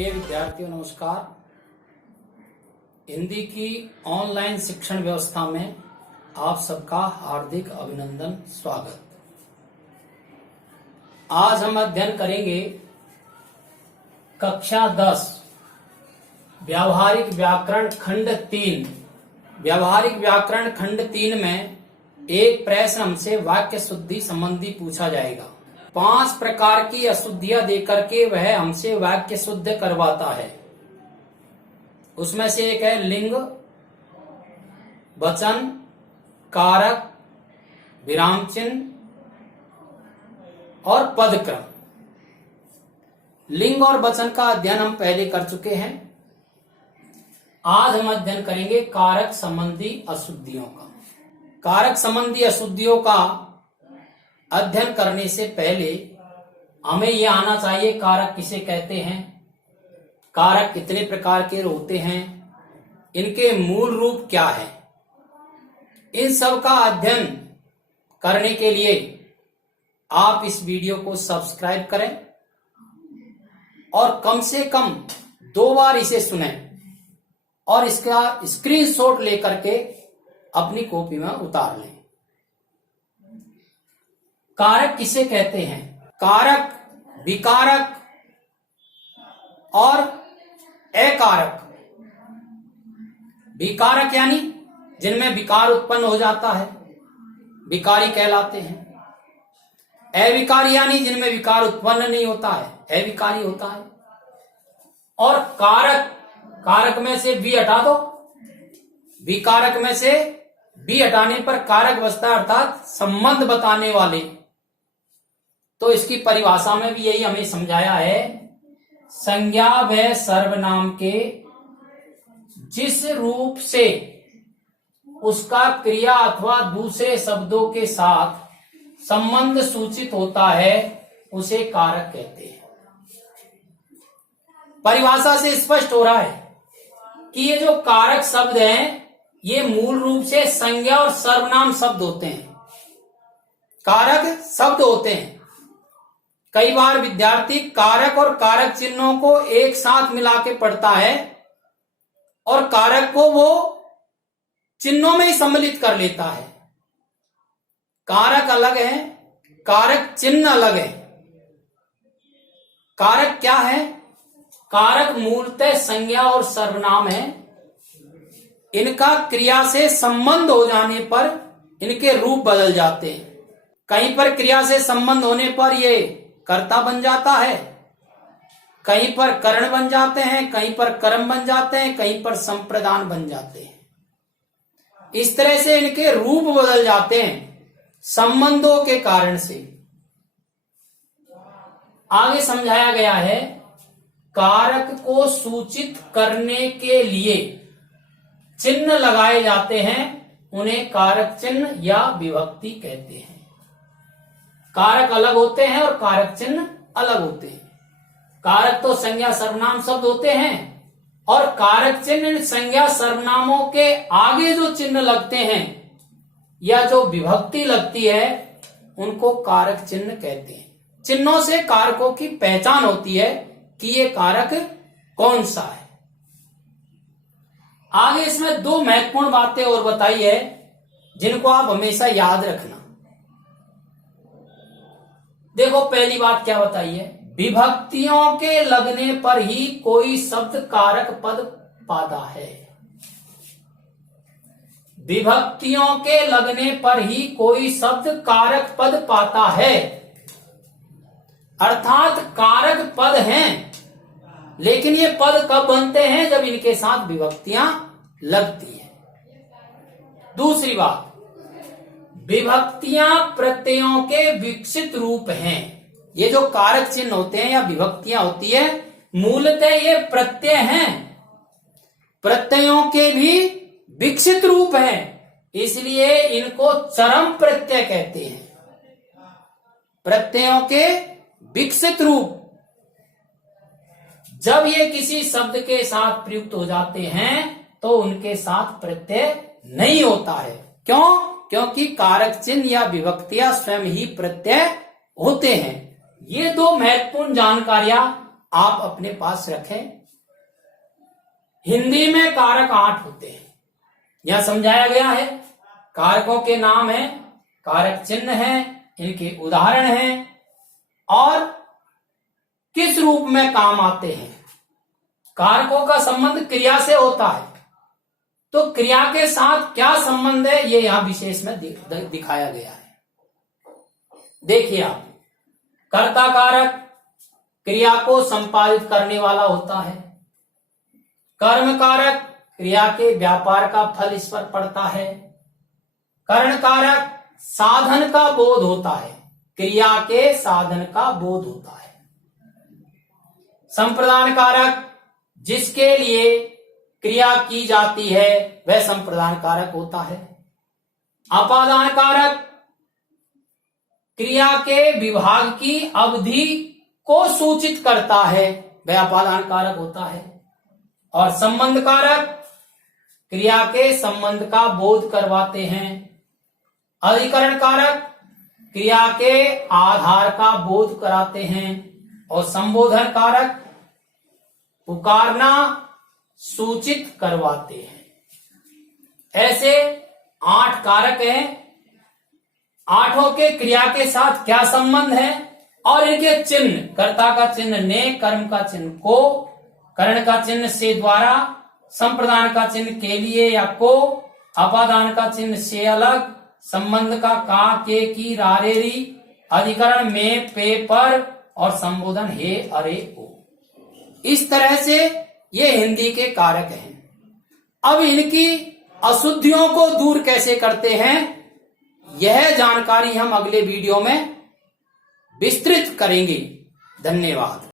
प्रिय विद्यार्थियों नमस्कार। हिंदी की ऑनलाइन शिक्षण व्यवस्था में आप सबका हार्दिक अभिनंदन स्वागत। आज हम अध्ययन करेंगे कक्षा 10 व्यावहारिक व्याकरण खंड 3। व्यावहारिक व्याकरण खंड 3 में एक प्रश्न हमसे वाक्य शुद्धि संबंधी पूछा जाएगा। 5 प्रकार की अशुद्धियां देकर के वह हमसे वाक्य शुद्ध करवाता है। उसमें से एक है लिंग, वचन, कारक, विराम चिन्ह और पदक्रम। लिंग और वचन का अध्ययन हम पहले कर चुके हैं। आज हम अध्ययन करेंगे कारक संबंधी अशुद्धियों का। कारक संबंधी अशुद्धियों का अध्ययन करने से पहले हमें यह आना चाहिए कारक किसे कहते हैं, कारक कितने प्रकार के होते हैं, इनके मूल रूप क्या है। इन सब का अध्ययन करने के लिए आप इस वीडियो को सब्सक्राइब करें और कम से कम 2 बार इसे सुनें और इसका स्क्रीनशॉट लेकर के अपनी कॉपी में उतार लें। कारक किसे कहते हैं? कारक, विकारक और अकारक। विकारक यानी जिनमें विकार उत्पन्न हो जाता है, विकारी कहलाते हैं। अविकारी यानी जिनमें विकार उत्पन्न नहीं होता है, अविकारी होता है। और कारक, कारक में से बी हटा दो, विकारक में से बी हटाने पर कारक बचता है, अर्थात संबंध बताने वाले। तो इसकी परिभाषा में भी यही हमें समझाया है, संज्ञा व सर्वनाम के जिस रूप से उसका क्रिया अथवा दूसरे शब्दों के साथ संबंध सूचित होता है उसे कारक कहते हैं। परिभाषा से स्पष्ट हो रहा है कि ये जो कारक शब्द हैं ये मूल रूप से संज्ञा और सर्वनाम शब्द होते हैं, कारक शब्द होते हैं। कई बार विद्यार्थी कारक और कारक चिन्हों को एक साथ मिला के पढ़ता है और कारक को वो चिन्हों में ही सम्मिलित कर लेता है। कारक अलग है, कारक चिन्ह अलग है। कारक क्या है? कारक मूलतः संज्ञा और सर्वनाम है। इनका क्रिया से संबंध हो जाने पर इनके रूप बदल जाते हैं। कहीं पर क्रिया से संबंध होने पर ये कर्ता बन जाता है, कहीं पर करण बन जाते हैं, कहीं पर कर्म बन जाते हैं, कहीं पर संप्रदान बन जाते हैं। इस तरह से इनके रूप बदल जाते हैं संबंधों के कारण से। आगे समझाया गया है कारक को सूचित करने के लिए चिन्ह लगाए जाते हैं, उन्हें कारक चिन्ह या विभक्ति कहते हैं। कारक अलग होते हैं और कारक चिन्ह अलग होते हैं। कारक तो संज्ञा सर्वनाम शब्द होते हैं और कारक चिन्ह संज्ञा सर्वनामों के आगे जो चिन्ह लगते हैं या जो विभक्ति लगती है उनको कारक चिन्ह कहते हैं। चिन्हों से कारकों की पहचान होती है कि ये कारक कौन सा है। आगे इसमें 2 महत्वपूर्ण बातें और बताई है जिनको आप हमेशा याद रखना। देखो पहली बात क्या बताई है, विभक्तियों के लगने पर ही कोई शब्द कारक पद पाता है। विभक्तियों के लगने पर ही कोई शब्द कारक पद पाता है, अर्थात कारक पद हैं, लेकिन ये पद कब बनते हैं? जब इनके साथ विभक्तियां लगती हैं। दूसरी बात, विभक्तियां प्रत्ययों के विकसित रूप हैं। ये जो कारक चिन्ह होते हैं या विभक्तियां होती है मूलतः ये प्रत्यय हैं, प्रत्ययों के भी विकसित रूप हैं, इसलिए इनको चरम प्रत्यय कहते हैं। प्रत्ययों के विकसित रूप जब ये किसी शब्द के साथ प्रयुक्त हो जाते हैं तो उनके साथ प्रत्यय नहीं होता है। क्यों? क्योंकि कारक चिन्ह या विभक्तियां स्वयं ही प्रत्यय होते हैं। ये 2 महत्वपूर्ण जानकारियां आप अपने पास रखें। हिंदी में कारक 8 होते हैं, यह समझाया गया है। कारकों के नाम है, कारक चिन्ह है, इनके उदाहरण हैं और किस रूप में काम आते हैं। कारकों का संबंध क्रिया से होता है, तो क्रिया के साथ क्या संबंध है ये यहां विशेष में दिखाया गया है। देखिए आप, कर्ता कारक क्रिया को संपादित करने वाला होता है। कर्म कारक क्रिया के व्यापार का फल इस पर पड़ता है। करण कारक साधन का बोध होता है, क्रिया के साधन का बोध होता है। संप्रदान कारक जिसके लिए क्रिया की जाती है वह संप्रदान कारक होता है। अपादान कारक क्रिया के विभाग की अवधि को सूचित करता है, वह अपादान कारक होता है। और संबंध कारक क्रिया के संबंध का बोध करवाते हैं। अधिकरण कारक क्रिया के आधार का बोध कराते हैं। और संबोधन कारक पुकारना सूचित करवाते हैं। ऐसे 8 कारक हैं। 8 के क्रिया के साथ क्या संबंध है और इनके चिन्ह, कर्ता का चिन्ह ने, कर्म का चिन्ह को, करण का चिन्ह से द्वारा, संप्रदान का चिन्ह के लिए या को, अपादान का चिन्ह से अलग, संबंध का के की रारेरी, अधिकरण में पे पर और संबोधन हे अरे ओ। इस तरह से ये हिंदी के कारक हैं। अब इनकी अशुद्धियों को दूर कैसे करते हैं यह जानकारी हम अगले वीडियो में विस्तृत करेंगे। धन्यवाद।